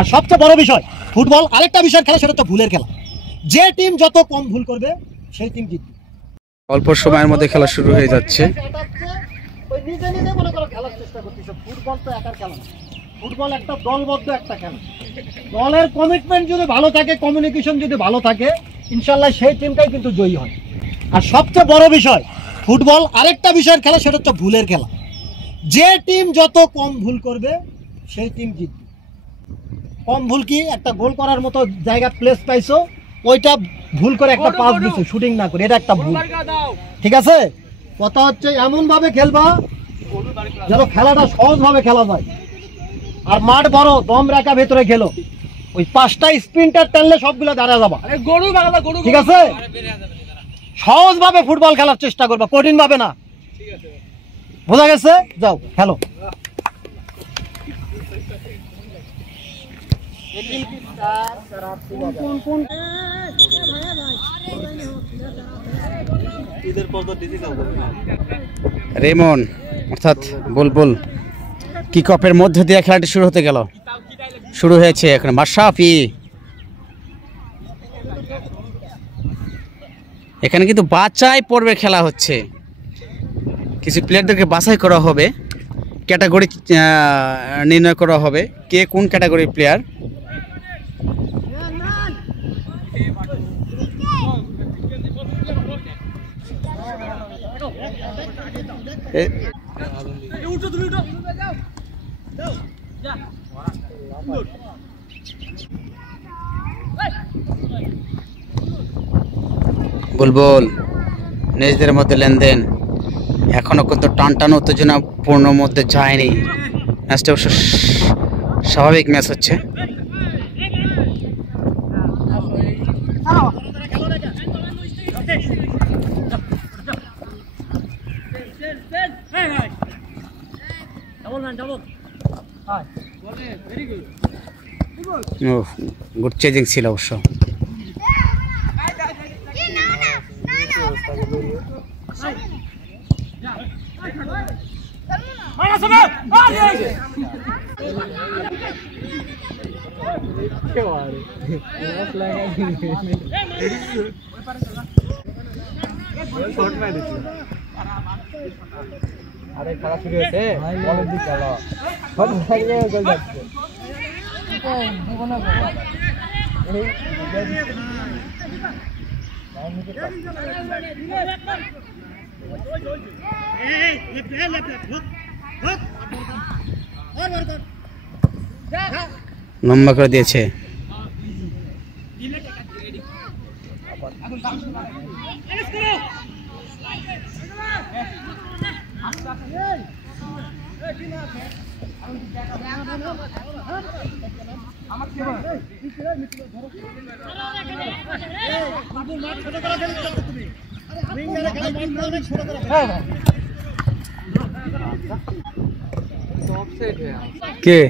আর সবচেয়ে বড় বিষয় ফুটবল আরেকটা বিষয় খেলা, সেটা হচ্ছে ভুলের খেলা। যে টিম যত কম ভুল করবে সেই টিম জিতবে। অল্প সময়ের মধ্যে খেলা শুরু হয়ে যাচ্ছে। ওই নিজে নিজে মনে করো খেলার চেষ্টা করতেছে। ফুটবল তো একার খেলা না, ফুটবল একটা দলবদ্ধ একটা খেলা। দলের কমিটমেন্ট যদি ভালো থাকে, কমিউনিকেশন যদি ভালো থাকে, ইনশাল্লাহ সেই টিমটাই কিন্তু জয়ী হয়। আর সবচেয়ে বড় বিষয় ফুটবল আরেকটা বিষয়ের খেলা, সেটা হচ্ছে ভুলের খেলা। যে টিম যত কম ভুল করবে সেই টিম জিতবে। কম ভুল কি, একটা গোল করার মতো জায়গা প্লেস পাইছো, ওইটা ভুল করে একটা পাস দিছো শুটিং না করে, এটা একটা ভুল। ঠিক আছে, কথা হচ্ছে এমন ভাবে খেলবা যেন খেলাটা সহজভাবে খেলা যায়। আর মাঠ বড়, দম রাখা ভেতরে খেলো। ওই 5টা স্প্রিন্টার টানলে সবগুলো দাঁড়া যাবা। ঠিক আছে, সহজভাবে ফুটবল খেলার চেষ্টা করবা, কঠিন ভাবে না। বোঝা গেছে? যাও খেলো। রেমন অর্থাৎ বুলবুল কিক অফের মধ্য দিয়ে খেলাটি শুরু হতে গেল। শুরু হয়েছে এখন মাশরাফি। এখানে কিন্তু বাছাই পর্বের খেলা হচ্ছে। কিছু প্লেয়ারদেরকে বাছাই করা হবে, ক্যাটাগরি নির্ণয় করা হবে কে কোন ক্যাটাগরির প্লেয়ার। বুলবুল নিজেদের মধ্যে লেনদেন এখনো কিন্তু টান উত্তেজনাপূর্ণ মধ্যে যায়নি। ম্যাচটা অবশ্য স্বাভাবিক ম্যাচ হচ্ছে। গুড চেজিং ছিল অবশ্য। আরে খেলা শুরু হয়েছে, বলের দিক খেলা গোল যাচ্ছে। লম্বা করে দিয়েছে। কে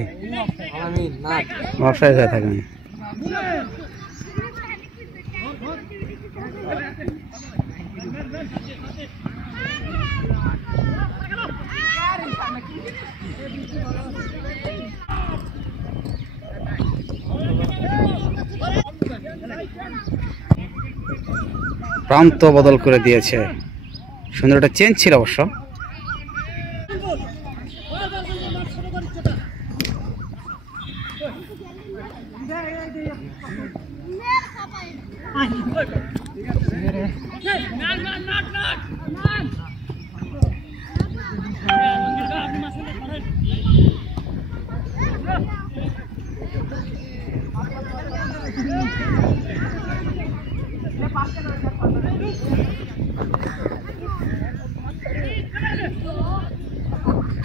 অফসাইড হয়ে থাকে। প্রান্ত বদল করে দিয়েছে। সুন্দর একটা চেঞ্জ ছিল অবশ্য।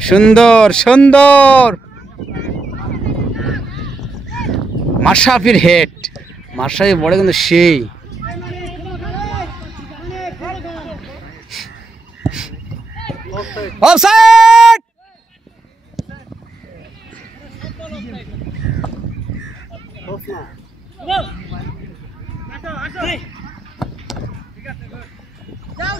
সুন্দর সুন্দর মাশরাফির হেড। মাশরাফি বড় কিন্তু সেই অফসাইড। যাও